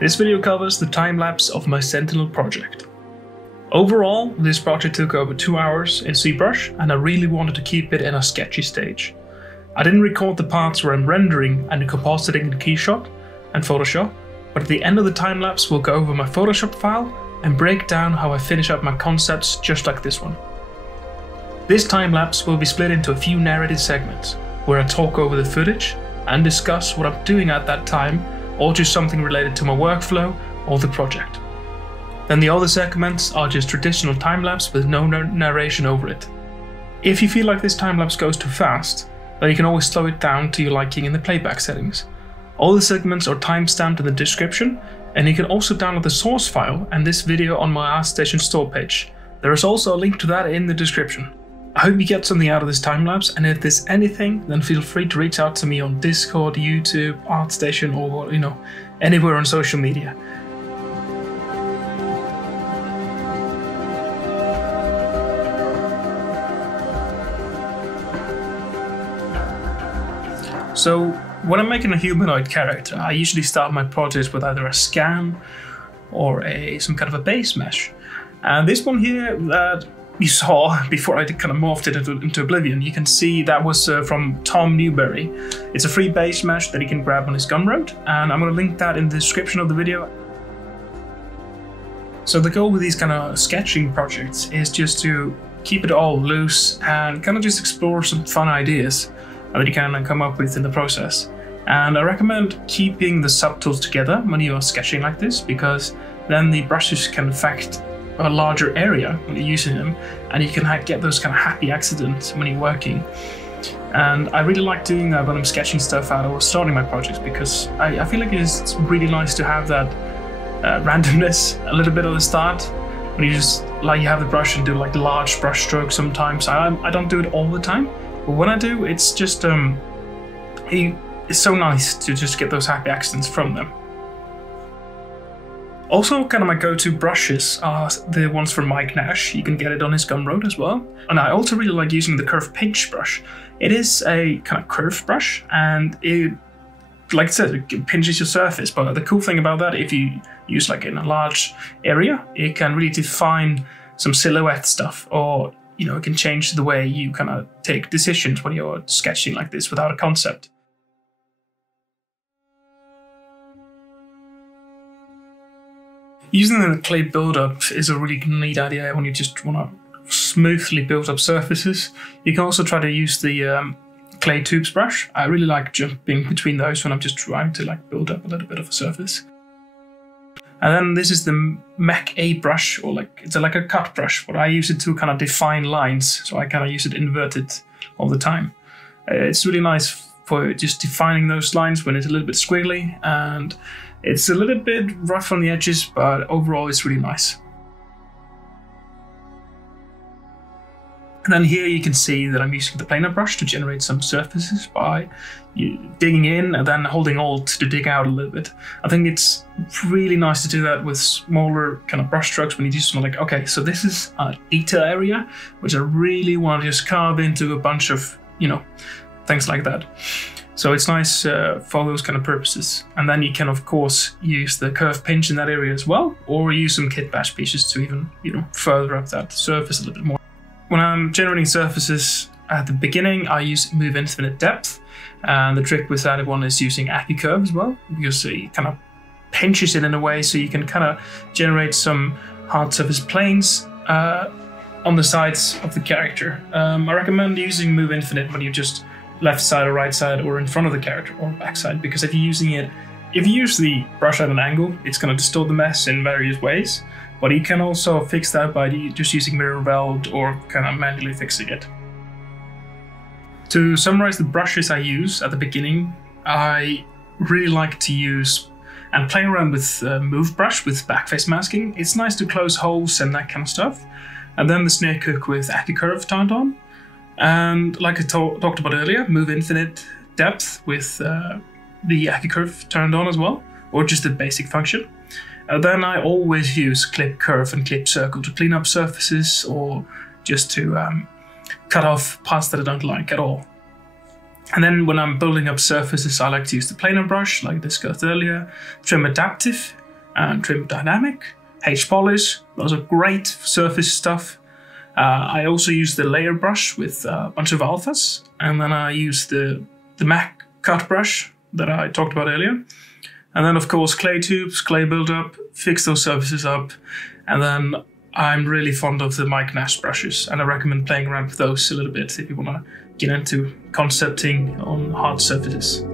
This video covers the time-lapse of my Sentinel project. Overall, this project took over 2 hours in ZBrush, and I really wanted to keep it in a sketchy stage. I didn't record the parts where I'm rendering and compositing in Keyshot and Photoshop, but at the end of the time-lapse we'll go over my Photoshop file and break down how I finish up my concepts just like this one. This time-lapse will be split into a few narrated segments, where I talk over the footage and discuss what I'm doing at that time, or just something related to my workflow or the project. Then the other segments are just traditional time-lapse with no narration over it. If you feel like this time-lapse goes too fast, then you can always slow it down to your liking in the playback settings. All the segments are timestamped in the description, and you can also download the source file and this video on my ArtStation store page. There is also a link to that in the description. I hope you get something out of this time-lapse, and if there's anything, then feel free to reach out to me on Discord, YouTube, ArtStation, or anywhere on social media. So when I'm making a humanoid character, I usually start my project with either a scan or some kind of a base mesh. And this one here that you saw before I kind of morphed it into oblivion, you can see that was from Tom Newberry. It's a free base mesh that you can grab on his Gumroad, and I'm going to link that in the description of the video. So the goal with these kind of sketching projects is just to keep it all loose and kind of just explore some fun ideas that you can come up with in the process. And I recommend keeping the subtools together when you are sketching like this, because then the brushes can affect a larger area when you're using them, and you can get those kind of happy accidents when you're working. And I really like doing that when I'm sketching stuff out or starting my projects, because I feel like it's really nice to have that randomness a little bit at the start, when you just you have the brush and do like large brush strokes sometimes. I don't do it all the time, but when I do, it's just it's so nice to just get those happy accidents from them. Also, kind of my go-to brushes are the ones from Mike Nash. You can get it on his Gumroad as well. And I also really like using the curve pinch brush. It is a kind of curved brush, and it, like I said, it pinches your surface. But the cool thing about that, if you use like in a large area, it can really define some silhouette stuff, or it can change the way you kind of take decisions when you're sketching like this without a concept. Using the clay build-up is a really neat idea when you just want to smoothly build up surfaces. You can also try to use the clay tubes brush. I really like jumping between those when I'm just trying to build up a little bit of a surface. And then this is the Mech A brush, or it's like a cut brush, but I use it to kind of define lines, so I kind of use it inverted all the time. It's really nice for just defining those lines when it's a little bit squiggly, and it's a little bit rough on the edges, but overall it's really nice. And then here you can see that I'm using the planar brush to generate some surfaces by digging in and then holding Alt to dig out a little bit. I think it's really nice to do that with smaller kind of brush strokes when you just want okay, so this is a detail area which I really want to just carve into a bunch of, things like that. So it's nice for those kind of purposes. And then you can, of course, use the curve pinch in that area as well, or use some Kitbash pieces to even, further up that surface a little bit more. When I'm generating surfaces at the beginning, I use Move Infinite Depth. And the trick with that one is using AppyCurve as well, because it kind of pinches it in a way so you can kind of generate some hard surface planes on the sides of the character. I recommend using Move Infinite when you just left side or right side, or in front of the character, or back side, because if you use the brush at an angle, it's going to distort the mesh in various ways, but you can also fix that by just using mirror weld or kind of manually fixing it. To summarize the brushes I use at the beginning, I really like to use and play around with Move Brush with backface masking. It's nice to close holes and that kind of stuff. And then the snare cook with AppyCurve turned on. And like I talked about earlier, Move Infinite Depth with the AppyCurve turned on as well, or just the basic function. Then I always use Clip Curve and Clip Circle to clean up surfaces, or just to cut off parts that I don't like at all. And then when I'm building up surfaces, I like to use the planar brush, like discussed earlier, Trim Adaptive, and Trim Dynamic. H-Polish, those are great surface stuff. I also use the layer brush with a bunch of alphas, and then I use the Mac cut brush that I talked about earlier. And then of course clay tubes, clay buildup, fix those surfaces up, and then I'm really fond of the Mike Nash brushes, and I recommend playing around with those a little bit if you want to get into concepting on hard surfaces.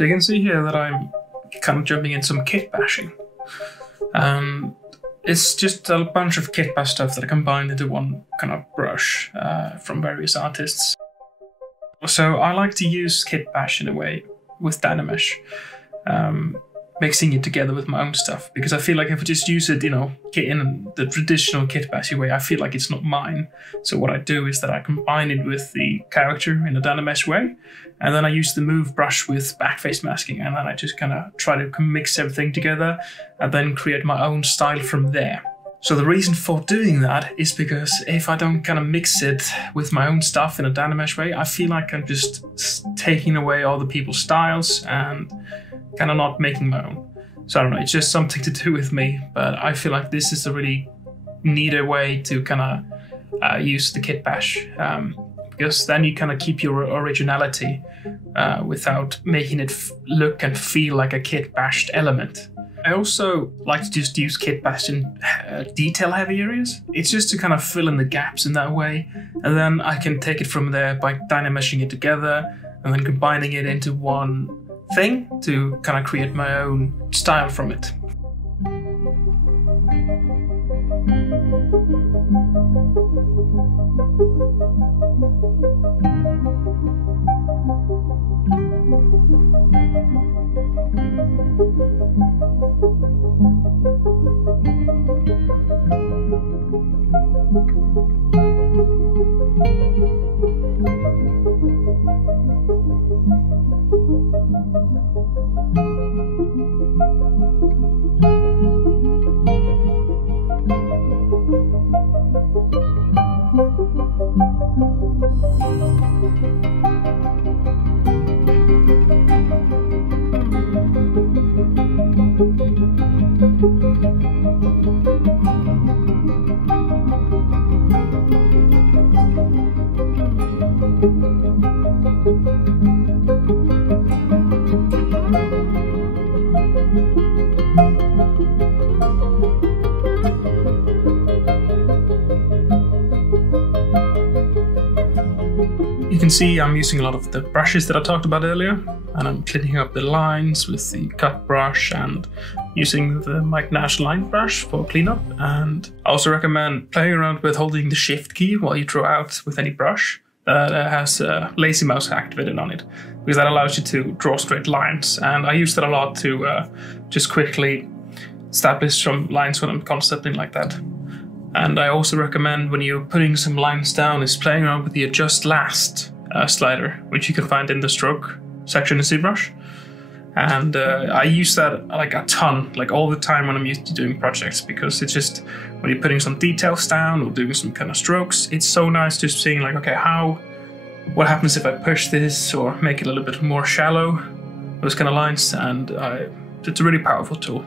So you can see here that I'm kind of jumping in some kit bashing. It's just a bunch of Kitbash stuff that I combined into one kind of brush from various artists. So I like to use Kitbash in a way with Dynamesh, mixing it together with my own stuff, because I feel like if I just use it, in the traditional Kitbashy way, I feel like it's not mine. So what I do is that I combine it with the character in a Dynamesh way, and then I use the move brush with backface masking, and then I just kind of try to mix everything together and then create my own style from there. So the reason for doing that is because if I don't kind of mix it with my own stuff in a Dynamesh way, I feel like I'm just taking away all the people's styles and kind of not making my own. So I don't know, it's just something to do with me, but I feel like this is a really neater way to kind of use the Kitbash, because then you kind of keep your originality without making it look and feel like a Kitbashed element. I also like to just use Kitbash in detail-heavy areas. It's just to kind of fill in the gaps in that way, and then I can take it from there by Dynameshing it together and then combining it into one thing to kind of create my own style from it. You can see I'm using a lot of the brushes that I talked about earlier, and I'm cleaning up the lines with the cut brush and using the Mike Nash line brush for cleanup. And I also recommend playing around with holding the shift key while you draw out with any brush that has lazy mouse activated on it, because that allows you to draw straight lines. And I use that a lot to just quickly establish some lines when I'm concepting like that. And I also recommend, when you're putting some lines down, is playing around with the Adjust Last slider, which you can find in the stroke section in ZBrush. And I use that like a ton, like all the time when I'm used to doing projects, because it's just, when you're putting some details down or doing some kind of strokes, it's so nice just seeing like, okay, what happens if I push this or make it a little bit more shallow, those kind of lines, and it's a really powerful tool.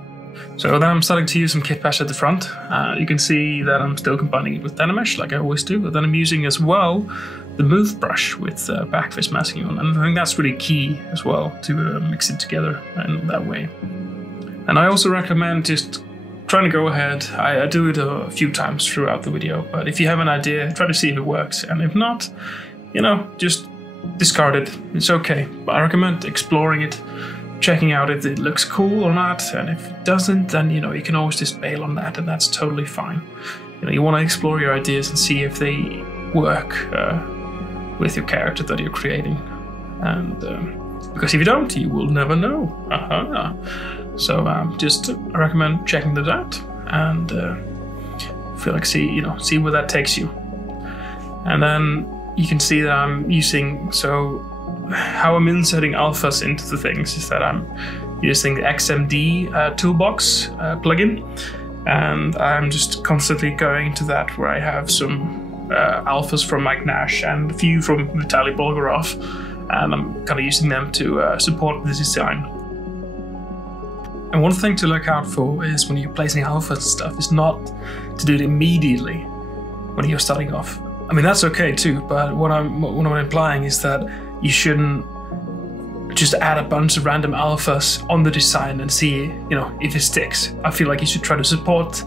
So then I'm starting to use some Kitbash at the front. You can see that I'm still combining it with Dynamesh like I always do, but then I'm using as well the move brush with backface masking on, and I think that's really key as well to mix it together in that way. And I also recommend just trying to go ahead. I do it a few times throughout the video, but if you have an idea, try to see if it works, and if not, just discard it. It's okay, but I recommend exploring it, checking out if it looks cool or not, and if it doesn't, then you can always just bail on that, and that's totally fine. You want to explore your ideas and see if they work with your character that you're creating, and because if you don't, you will never know. So I recommend checking those out, and feel like see where that takes you. And then you can see that I'm using, how I'm inserting alphas into the things is that I'm using the XMD toolbox plugin, and I'm just constantly going to that where I have some alphas from Mike Nash and a few from Vitaly Bolgarov, and I'm kind of using them to support the design. And one thing to look out for is when you're placing alpha stuff is not to do it immediately when you're starting off. I mean, that's okay too, but what I'm implying is that you shouldn't just add a bunch of random alphas on the design and see, if it sticks. I feel like you should try to support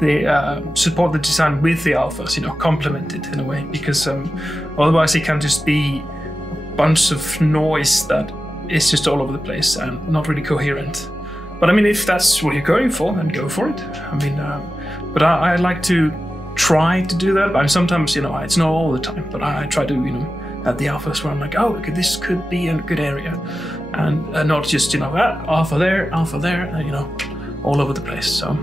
the design with the alphas, complement it in a way, because otherwise it can just be a bunch of noise that it's just all over the place and not really coherent. But I mean, if that's what you're going for, then go for it. I mean, but I like to try to do that. But sometimes, you know, it's not all the time, but I try to, you know, at the alphas where I'm like, oh, okay, this could be a good area, and not just, you know, alpha there, you know, all over the place. So.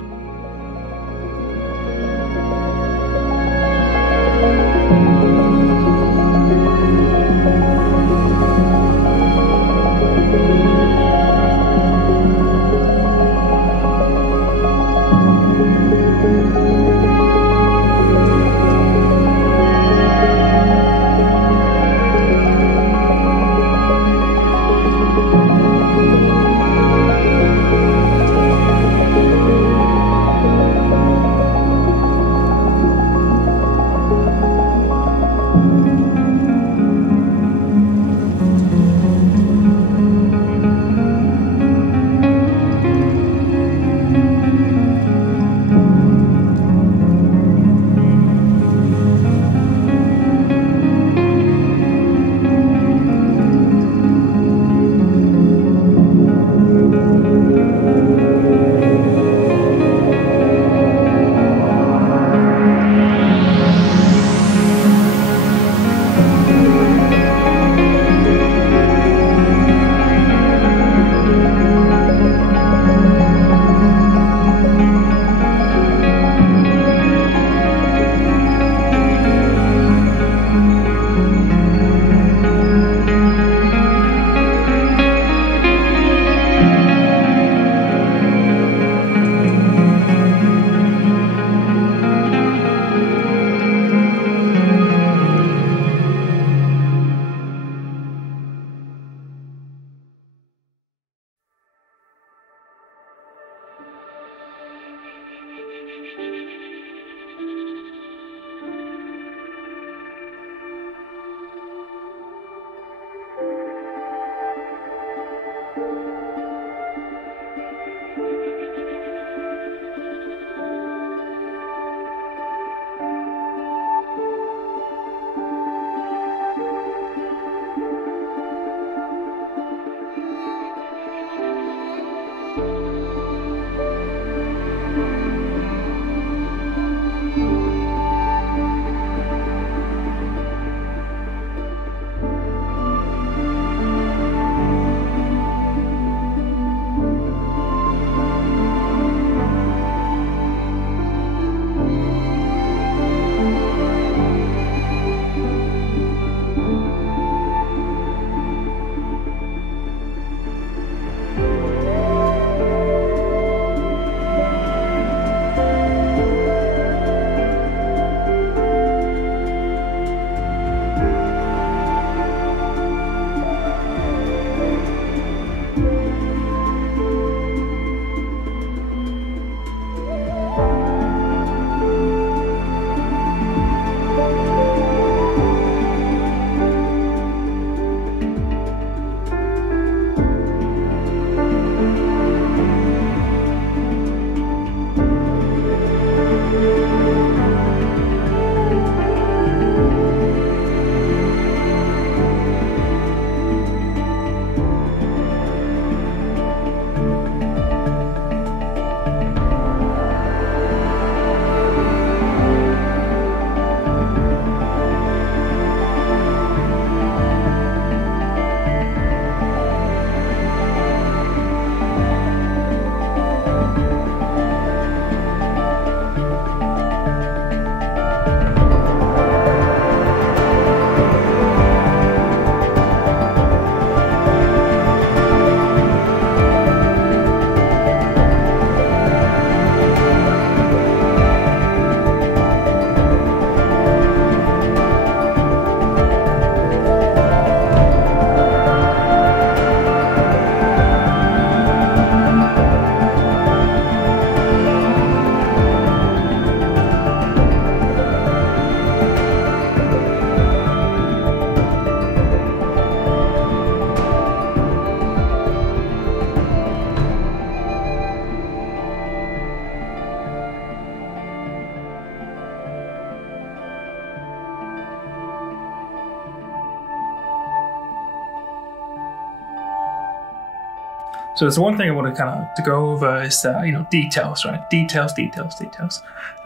So there's one thing I want to kind of to go over is details, right? Details.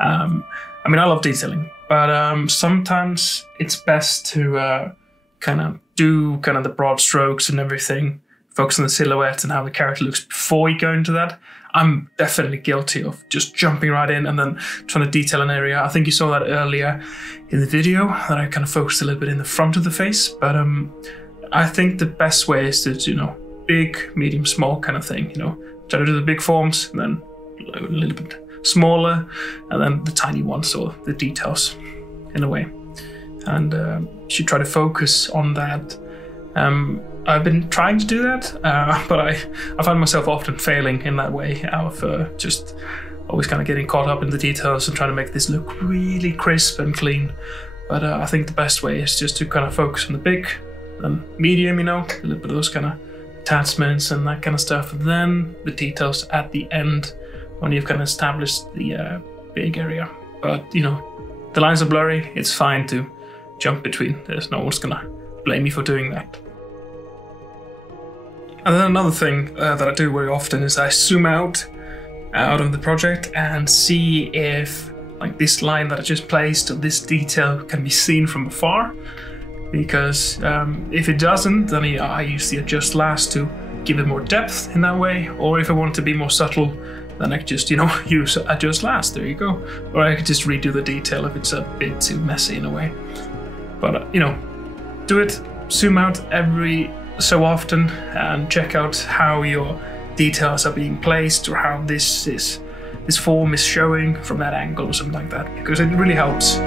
I mean, I love detailing, but sometimes it's best to kind of do kind of the broad strokes and everything, focus on the silhouette and how the character looks before you go into that. I'm definitely guilty of just jumping right in and then trying to detail an area. I think you saw that earlier in the video, that I kind of focused a little bit in the front of the face, but I think the best way is to, big, medium, small kind of thing, try to do the big forms and then a little bit smaller and then the tiny ones or the details in a way. And you should try to focus on that. I've been trying to do that, but I find myself often failing in that way of just always kind of getting caught up in the details and trying to make this look really crisp and clean. But I think the best way is just to kind of focus on the big and medium, a little bit of those kind of attachments and that kind of stuff, and then the details at the end when you've kind of established the big area. But the lines are blurry, it's fine to jump between. There's no one's gonna blame you for doing that. And then another thing that I do very often is I zoom out of the project and see if like this line that I just placed or this detail can be seen from afar. Because if it doesn't, then I use the adjust last to give it more depth in that way. Or if I want to be more subtle, then I could just, use adjust last, there you go. Or I could just redo the detail if it's a bit too messy in a way. But, do it, zoom out every so often and check out how your details are being placed or how this form is showing from that angle or something like that, because it really helps.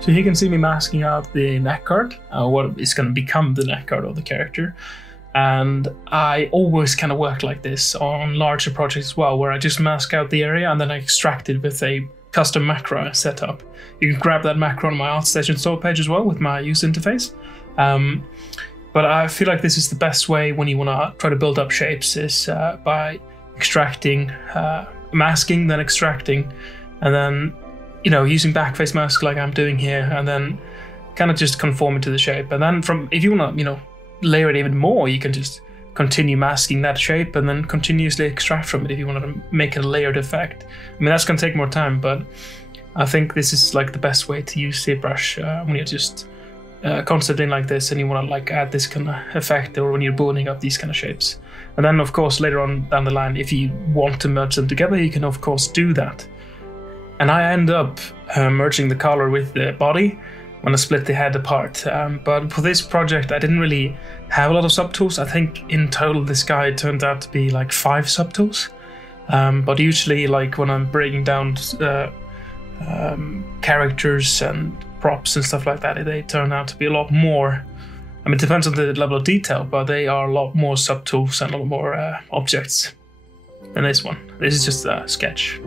So here you can see me masking out the neck guard, what is going to become the neck guard of the character. And I always kind of work like this on larger projects as well, where I just mask out the area and then I extract it with a custom macro setup. You can grab that macro on my ArtStation store page as well with my user interface. But I feel like this is the best way when you want to try to build up shapes, is by extracting, masking, then extracting, and then, you know, using backface mask like I'm doing here, and then kind of just conform it to the shape. And then if you want to, you know, layer it even more, you can just continue masking that shape and then continuously extract from it if you want to make a layered effect. I mean, that's going to take more time, but I think this is like the best way to use ZBrush when you're just constantly like this and you want to like add this kind of effect, or when you're building up these kind of shapes. And then of course later on down the line, if you want to merge them together, you can of course do that. And I end up merging the color with the body when I split the head apart. But for this project, I didn't really have a lot of subtools. I think in total, this guy turned out to be like 5 subtools. But usually, like when I'm breaking down characters and props and stuff like that, they turn out to be a lot more. I mean, it depends on the level of detail, but they are a lot more subtools and a lot more objects than this one. This is just a sketch.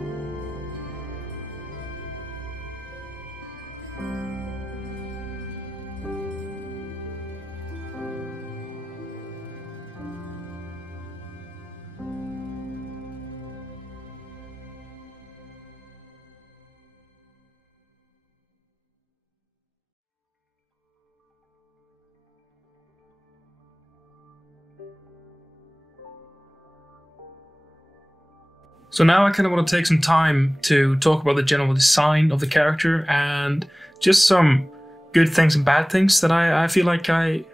So now I kind of want to take some time to talk about the general design of the character and just some good things and bad things that I feel like I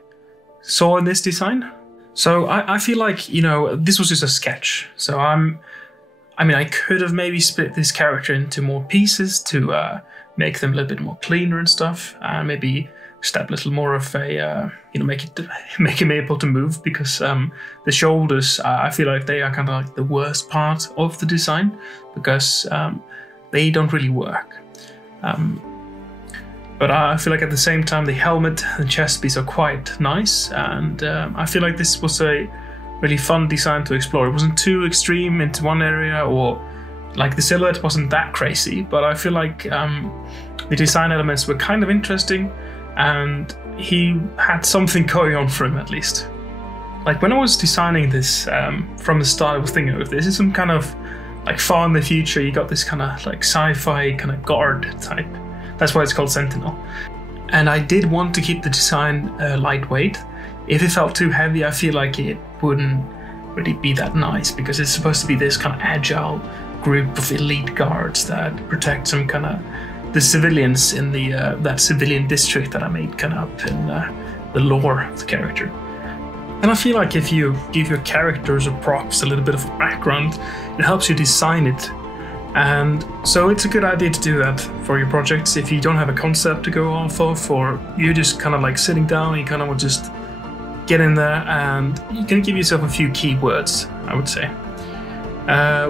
saw in this design. So I feel like, you know, this was just a sketch. So I mean, I could have maybe split this character into more pieces to make them a little bit more cleaner and stuff, and maybe step a little more of a, you know, make him able to move, because the shoulders, I feel like they are kind of like the worst part of the design, because they don't really work. But I feel like at the same time, the helmet and chest piece are quite nice, and I feel like this was a really fun design to explore. It wasn't too extreme into one area, or like the silhouette wasn't that crazy, but I feel like the design elements were kind of interesting, and he had something going on for him at least. Like when I was designing this from the start, I was thinking, if this is some kind of like far in the future, you got this kind of like sci-fi kind of guard type. That's why it's called Sentinel. And I did want to keep the design lightweight. If it felt too heavy, I feel like it wouldn't really be that nice, because it's supposed to be this kind of agile group of elite guards that protect some kind of the civilians in the that civilian district that I made kind of up in the lore of the character. And I feel like if you give your characters or props a little bit of a background, it helps you design it. And so it's a good idea to do that for your projects if you don't have a concept to go off of, or you're just kind of like sitting down and you kind of want to just get in there, and you can give yourself a few keywords, I would say.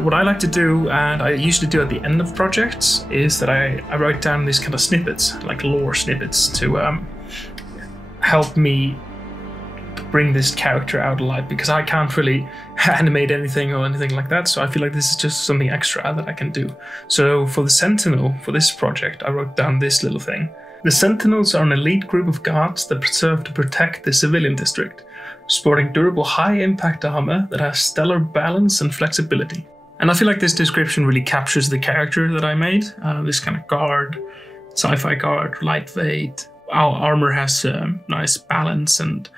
What I like to do, and I usually do at the end of projects, is that I write down these kind of snippets, like lore snippets, to help me bring this character out alive, because I can't really animate anything or anything like that, so I feel like this is just something extra that I can do. So for the Sentinel, for this project, I wrote down this little thing. The Sentinels are an elite group of guards that serve to protect the civilian district, sporting durable high-impact armor that has stellar balance and flexibility. And I feel like this description really captures the character that I made. This kind of guard, sci-fi guard, lightweight. Our armor has nice balance, and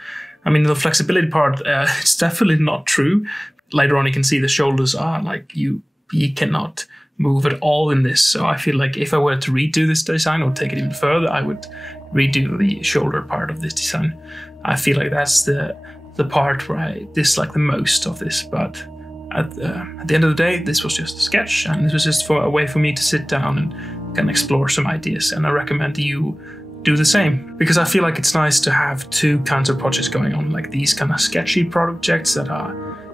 I mean the flexibility part, it's definitely not true. Later on you can see the shoulders are like you cannot move at all in this. So I feel like if I were to redo this design or take it even further, I would redo the shoulder part of this design. I feel like that's the part where I dislike the most of this, but at the end of the day, this was just a sketch, and this was just for a way for me to sit down and kind of explore some ideas, and I recommend you do the same, because I feel like it's nice to have two kinds of projects going on, like these kind of sketchy projects that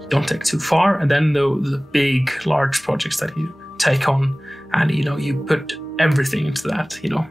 don't take too far, and then the big, large projects that you take on and, you know, you put everything into that, you know.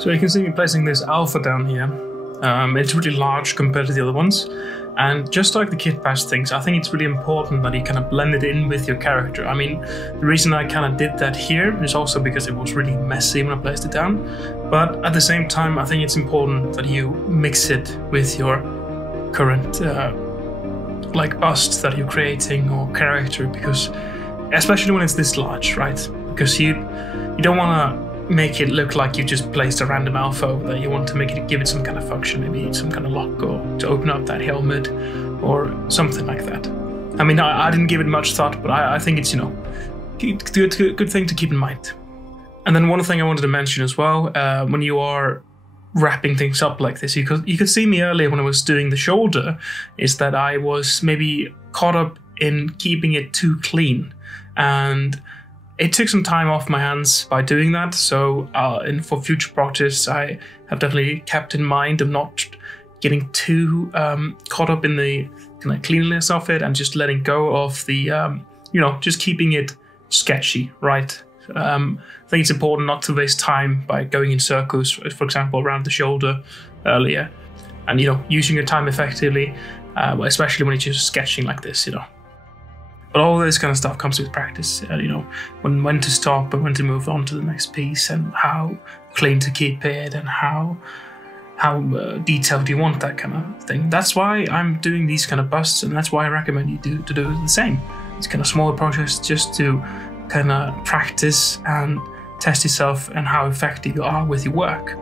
So you can see me placing this alpha down here. It's really large compared to the other ones. And just like the Kitbash things, I think it's really important that you kind of blend it in with your character. I mean, the reason I kind of did that here is also because it was really messy when I placed it down. But at the same time, I think it's important that you mix it with your current like bust that you're creating or character, because especially when it's this large, right? Because you don't want to make it look like you just placed a random alpha over there. You want to make it, give it some kind of function, maybe some kind of lock or to open up that helmet or something like that. I mean, I didn't give it much thought, but I think it's, you know, good thing to keep in mind. And then one thing I wanted to mention as well, when you are wrapping things up like this, you could see me earlier when I was doing the shoulder, is that I was maybe caught up in keeping it too clean. And it took some time off my hands by doing that, so for future projects I have definitely kept in mind of not getting too caught up in the kind of cleanliness of it and just letting go of the, you know, just keeping it sketchy, right? I think it's important not to waste time by going in circles, for example, around the shoulder earlier, and, you know, using your time effectively, especially when you're just sketching like this, you know. But all this kind of stuff comes with practice, you know, when to stop and when to move on to the next piece, and how clean to keep it, and how detailed you want that kind of thing. That's why I'm doing these kind of busts, and that's why I recommend you to do the same. It's kind of smaller projects just to kind of practice and test yourself and how effective you are with your work.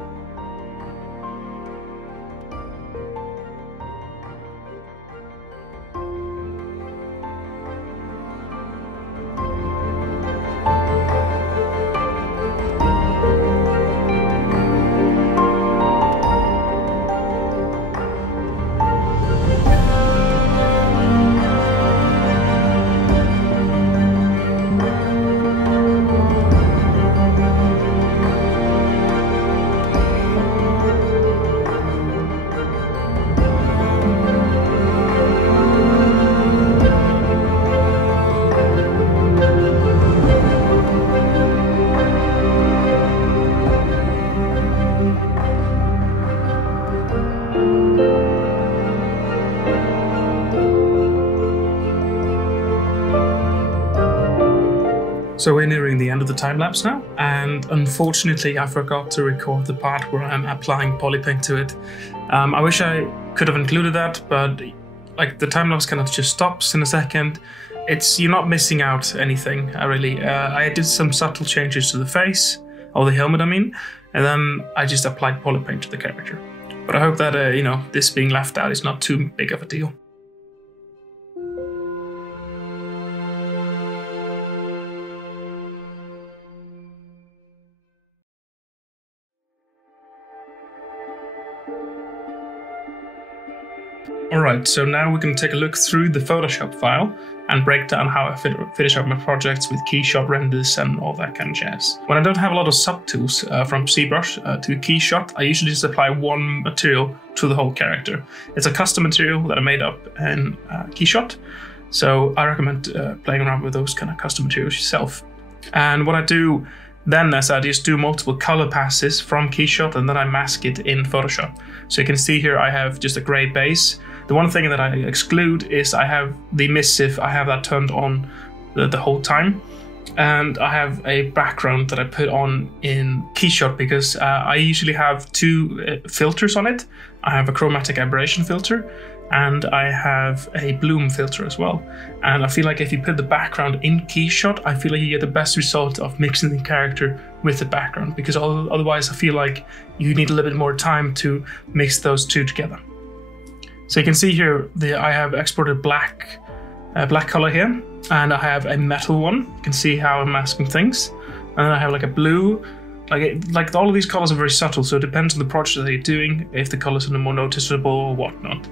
So we're nearing the end of the time lapse now, and unfortunately I forgot to record the part where I'm applying polypaint to it. I wish I could have included that, but like the time lapse kind of just stops in a second. You're not missing out anything, really. I did some subtle changes to the face, or the helmet I mean, and then I just applied polypaint to the character. But I hope that, you know, this being left out is not too big of a deal. Alright, so now we can take a look through the Photoshop file and break down how I finish up my projects with keyshot renders and all that kind of jazz. When I don't have a lot of subtools from ZBrush to keyshot, I usually just apply one material to the whole character. It's a custom material that I made up in keyshot, so I recommend playing around with those kind of custom materials yourself. And what I do then is I just do multiple color passes from keyshot, and then I mask it in Photoshop. So you can see here I have just a gray base. The one thing that I exclude is I have the emissive, I have that turned on the whole time. And I have a background that I put on in keyshot because I usually have two filters on it. I have a chromatic aberration filter and I have a bloom filter as well. And I feel like if you put the background in keyshot, I feel like you get the best result of mixing the character with the background, because otherwise I feel like you need a little bit more time to mix those two together. So you can see here I have exported black color here, and I have a metal one. You can see how I'm masking things. And then I have like a blue, like all of these colors are very subtle, so it depends on the project that you're doing, if the colors are more noticeable or whatnot.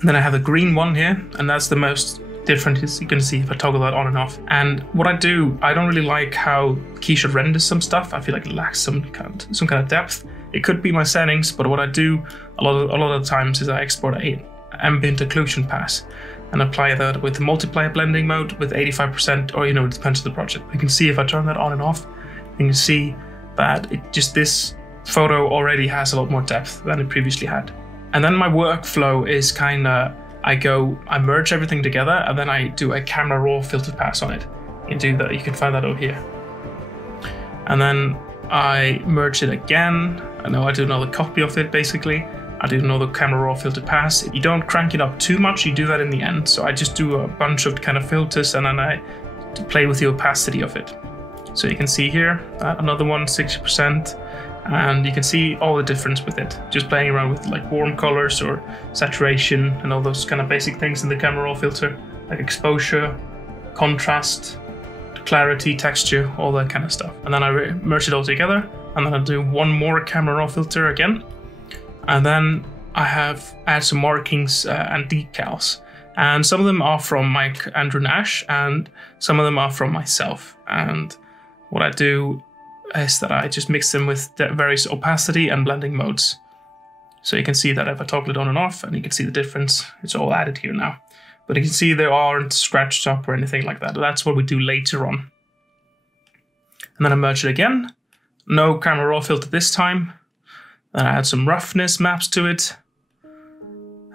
And then I have the green one here, and that's the most different, as you can see if I toggle that on and off. And what I do, I don't really like how keyshot renders some stuff. I feel like it lacks some kind of depth. It could be my settings, but what I do a lot of the times is I export a ambient occlusion pass and apply that with the multiplier blending mode with 85%, or, you know, it depends on the project. You can see if I turn that on and off, you can see that this photo already has a lot more depth than it previously had. And then my workflow is kind of, I merge everything together, and then I do a camera raw filtered pass on it. You can do that, you can find that over here. And then I merge it again. I know I do another copy of it basically. I do another camera raw filtered pass. You don't crank it up too much, you do that in the end. So I just do a bunch of kind of filters, and then I play with the opacity of it. So you can see here, another one, 60%. And you can see all the difference with it. Just playing around with like warm colors or saturation and all those kind of basic things in the camera raw filter, like exposure, contrast, clarity, texture, all that kind of stuff. And then I merge it all together, and then I do one more camera raw filter again. And then I add some markings and decals. And some of them are from Mike Andrew Nash, and some of them are from myself. And what I do is that I just mix them with the various opacity and blending modes. So you can see that if I toggle it on and off, and you can see the difference, it's all added here now. But you can see they aren't scratched up or anything like that. That's what we do later on. And then I merge it again. No camera raw filter this time. Then I add some roughness maps to it.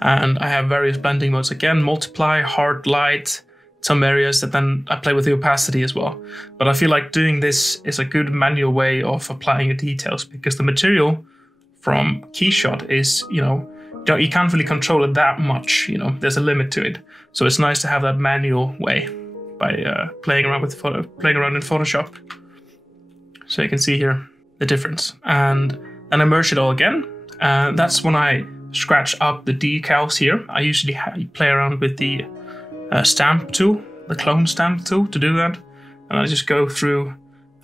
And I have various blending modes again, multiply, hard light, some areas that then I play with the opacity as well. But I feel like doing this is a good manual way of applying your details, because the material from Keyshot is, you can't really control it that much, there's a limit to it. So it's nice to have that manual way by playing around in Photoshop. So you can see here the difference. And then I merge it all again. That's when I scratch up the decals here. I usually play around with the stamp tool, the clone stamp tool, to do that. And I just go through,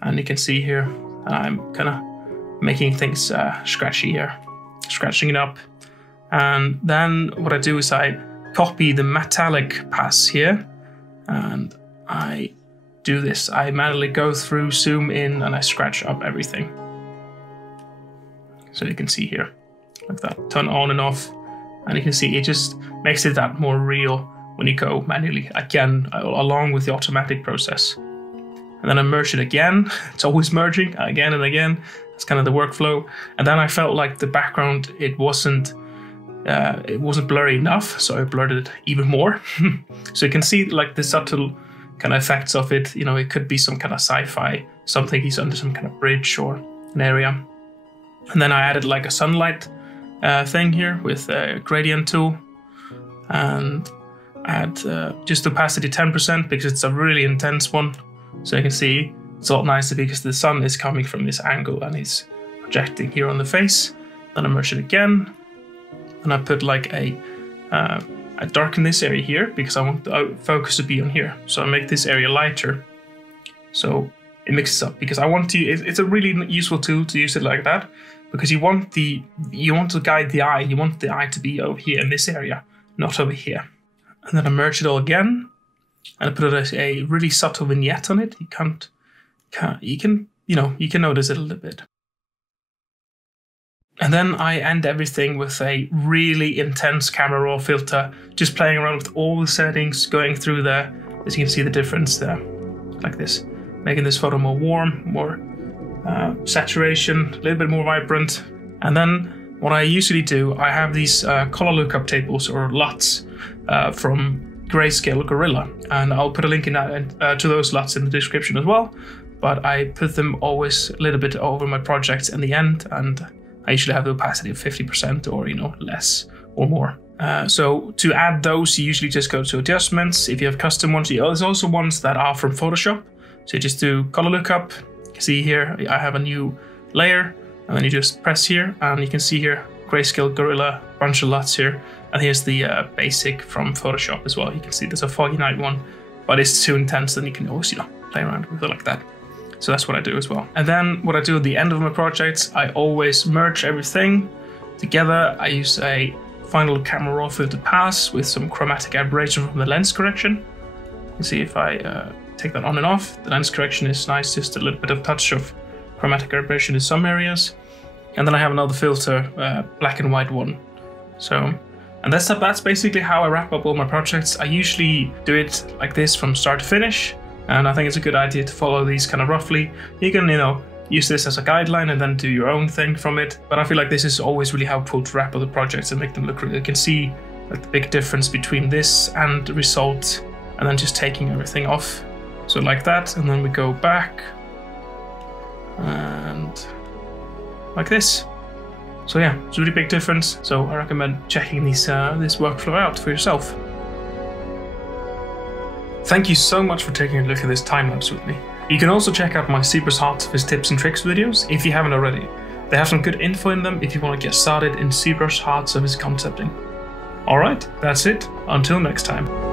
and you can see here I'm kind of making things scratchy here, scratching it up. And then what I do is I copy the metallic pass here, and I do this. I manually go through, zoom in, and I scratch up everything. So you can see here, like that, turn on and off, and you can see it just makes it that more real when you go manually, again, along with the automatic process. And then I merge it again. It's always merging again and again. That's kind of the workflow. And then I felt like the background, it wasn't blurry enough, so I blurred it even more. So you can see like the subtle kind of effects of it. It could be some kind of sci-fi, something he's under some kind of bridge or an area. And then I added like a sunlight thing here with a gradient tool, and add just opacity 10% because it's a really intense one. So you can see it's a lot nicer because the sun is coming from this angle and it's projecting here on the face. Then I merge it again, and I put like I darken this area here because I want the focus to be on here. So I make this area lighter, so it mixes up, because I want to. It's a really useful tool to use it like that, because you want to guide the eye. You want the eye to be over here in this area, not over here. And then I merge it all again, and I put a really subtle vignette on it. You can notice it a little bit. And then I end everything with a really intense camera raw filter, just playing around with all the settings, going through there, as you can see the difference there, like this, making this photo more warm, more saturation, a little bit more vibrant. And then what I usually do, I have these color lookup tables or LUTs from Grayscale Gorilla, and I'll put a link in that to those LUTs in the description as well. But I put them always a little bit over my projects in the end, and I usually have the opacity of 50% or less or more. So to add those, you usually just go to adjustments. If you have custom ones, there's also ones that are from Photoshop. So you just do color lookup. You can see here I have a new layer, and then you just press here, and you can see here Grayscale Gorilla, bunch of LUTs here, and here's the basic from Photoshop as well. You can see there's a foggy night one, but it's too intense, then you can always play around with it like that. So that's what I do as well. And then what I do at the end of my projects, I always merge everything together. I use a final camera raw filter pass with some chromatic aberration from the lens correction. You can see if I take that on and off, the lens correction is nice, just a little bit of touch of chromatic aberration in some areas. And then I have another filter, black and white one. So, and that's basically how I wrap up all my projects. I usually do it like this from start to finish. And I think it's a good idea to follow these kind of roughly. You can, use this as a guideline and then do your own thing from it. But I feel like this is always really helpful to wrap up the projects and make them look really. You can see like the big difference between this and the result, and then just taking everything off. So like that, and then we go back and like this. So yeah, it's a really big difference. So I recommend checking this workflow out for yourself. Thank you so much for taking a look at this time lapse with me. You can also check out my ZBrush Hard Surface tips and tricks videos if you haven't already. They have some good info in them if you want to get started in ZBrush Hard Surface concepting. Alright, that's it. Until next time.